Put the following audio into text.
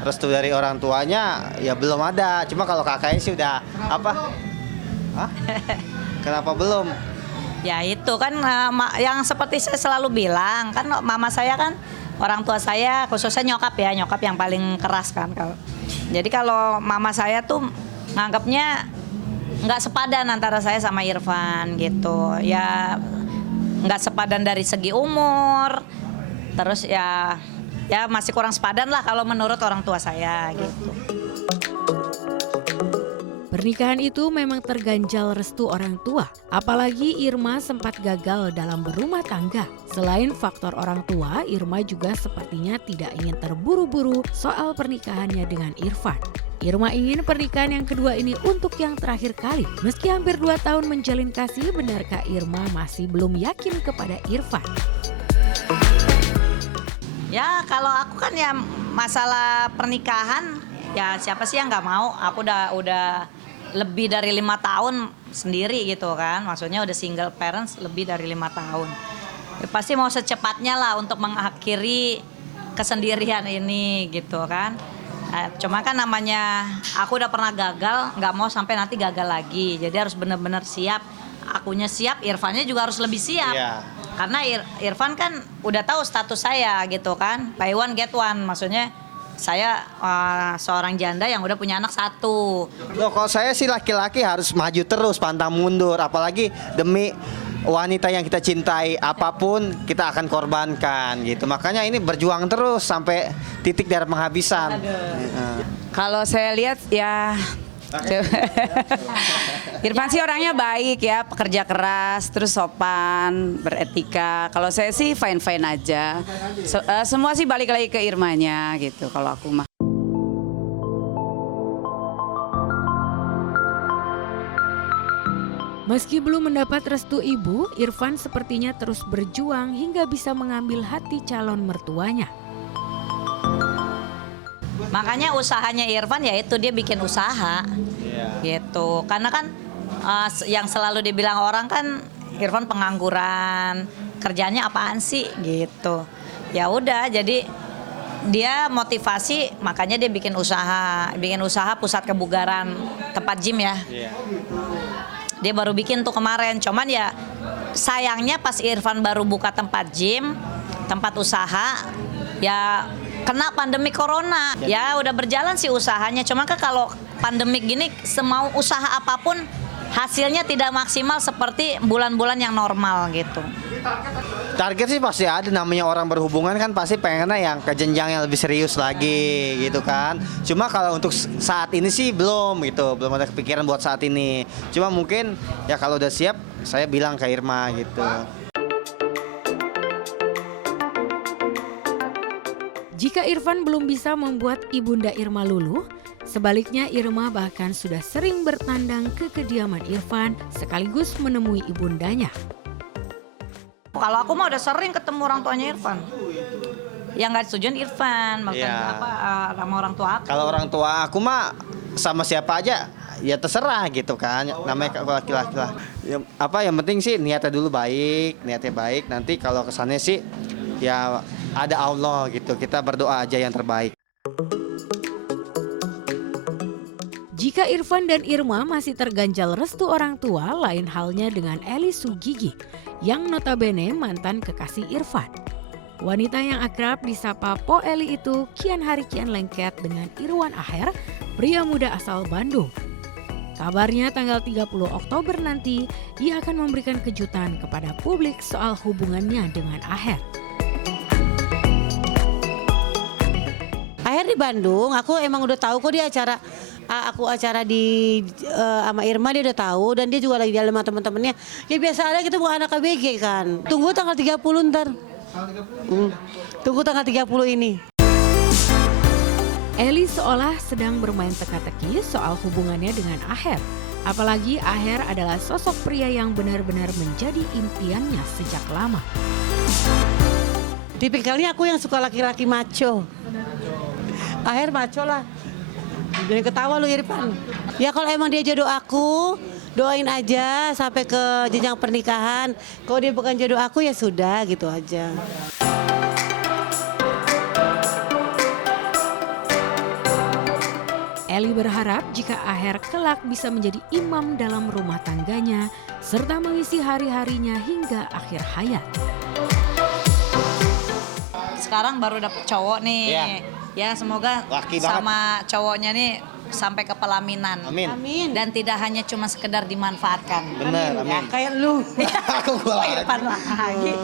restu dari orang tuanya ya belum ada. Cuma kalau kakaknya sih udah apa? Hah? Kenapa belum? Ya itu kan yang seperti saya selalu bilang kan, mama saya kan orang tua saya, khususnya nyokap yang paling keras kan. Jadi kalau mama saya tuh nganggapnya nggak sepadan antara saya sama Irfan gitu. Ya nggak sepadan dari segi umur, terus ya masih kurang sepadan lah kalau menurut orang tua saya gitu. Pernikahan itu memang terganjal restu orang tua, apalagi Irma sempat gagal dalam berumah tangga. Selain faktor orang tua, Irma juga sepertinya tidak ingin terburu-buru soal pernikahannya dengan Irfan. Irma ingin pernikahan yang kedua ini untuk yang terakhir kali. Meski hampir 2 tahun menjalin kasih, benarkah Irma masih belum yakin kepada Irfan? Ya kalau aku kan ya masalah pernikahan, ya siapa sih yang nggak mau? Aku udah lebih dari 5 tahun sendiri gitu kan, maksudnya udah single parents lebih dari 5 tahun. Ya, pasti mau secepatnya lah untuk mengakhiri kesendirian ini gitu kan. Cuma kan namanya aku udah pernah gagal, nggak mau sampai nanti gagal lagi. Jadi harus benar-benar siap. Akunya siap, Irfannya juga harus lebih siap. Iya. Karena Irfan kan udah tahu status saya gitu kan, buy one get one, maksudnya saya seorang janda yang udah punya anak 1. Loh, kalau saya sih laki-laki harus maju terus, pantang mundur. Apalagi demi wanita yang kita cintai, apapun kita akan korbankan gitu. Makanya ini berjuang terus sampai titik darah penghabisan. Kalau saya lihat ya Irfan sih orangnya baik ya, pekerja keras, terus sopan, beretika. Kalau saya sih fine-fine aja. Semua sih balik lagi ke Irmanya gitu kalau aku mah. Meski belum mendapat restu ibu, Irfan sepertinya terus berjuang hingga bisa mengambil hati calon mertuanya. Makanya usahanya Irfan ya itu dia bikin usaha gitu. Karena kan yang selalu dibilang orang kan Irfan pengangguran, kerjanya apaan sih gitu. Ya udah jadi dia motivasi, makanya dia bikin usaha pusat kebugaran, tempat gym ya. Dia baru bikin tuh kemarin. Cuman ya sayangnya pas Irfan baru buka tempat gym, tempat usaha, ya kena pandemi corona. Ya udah berjalan sih usahanya. Cuma kan kalau pandemik gini semau usaha apapun hasilnya tidak maksimal seperti bulan-bulan yang normal gitu. Target sih pasti ada, namanya orang berhubungan kan pasti pengennya yang ke jenjang yang lebih serius lagi gitu kan. Cuma kalau untuk saat ini sih belum gitu, belum ada kepikiran buat saat ini. Cuma mungkin ya kalau udah siap saya bilang ke Irma gitu. Jika Irfan belum bisa membuat ibunda Irma luluh, sebaliknya Irma bahkan sudah sering bertandang ke kediaman Irfan sekaligus menemui ibundanya. Kalau aku mah udah sering ketemu orang tuanya Irfan. Yang nggak disetujuin Irfan, makanya sama orang tua aku. Kalau orang tua aku mah sama siapa aja ya terserah gitu kan, namanya laki-laki lah. Yang penting sih niatnya baik, nanti kalau kesannya sih ya ada Allah gitu, kita berdoa aja yang terbaik. Jika Irfan dan Irma masih terganjal restu orang tua, lain halnya dengan Eli Sugigi yang notabene mantan kekasih Irfan. Wanita yang akrab disapa Po Eli itu kian hari kian lengket dengan Irwan Aher, pria muda asal Bandung. Kabarnya tanggal 30 Oktober nanti ia akan memberikan kejutan kepada publik soal hubungannya dengan Aher. Aher di Bandung, aku emang udah tahu kok dia acara di sama Irma, dia udah tahu dan dia juga lagi jalan sama teman-temannya. Ya biasa ada gitu bukan anak KBG kan. Tunggu tanggal 30 ntar. Tunggu tanggal 30 ini. Eli seolah sedang bermain teka-teki soal hubungannya dengan Aher. Apalagi Aher adalah sosok pria yang benar-benar menjadi impiannya sejak lama. Tipikalnya aku yang suka laki-laki maco. Aher maco lah. Jangan ketawa lu Irfan. Ya kalau emang dia jodoh aku, doain aja sampai ke jenjang pernikahan. Kalau dia bukan jodoh aku ya sudah gitu aja. Eli berharap jika Aher kelak bisa menjadi imam dalam rumah tangganya serta mengisi hari-harinya hingga akhir hayat. Sekarang baru dapet cowok nih. Iya. Ya semoga Laki banget. sama cowoknya nih sampai ke pelaminan. Amin. Amin. Dan tidak hanya cuma sekedar dimanfaatkan. Bener, Ya, amin. kayak lu. Aku gua lagi. Irfan lagi.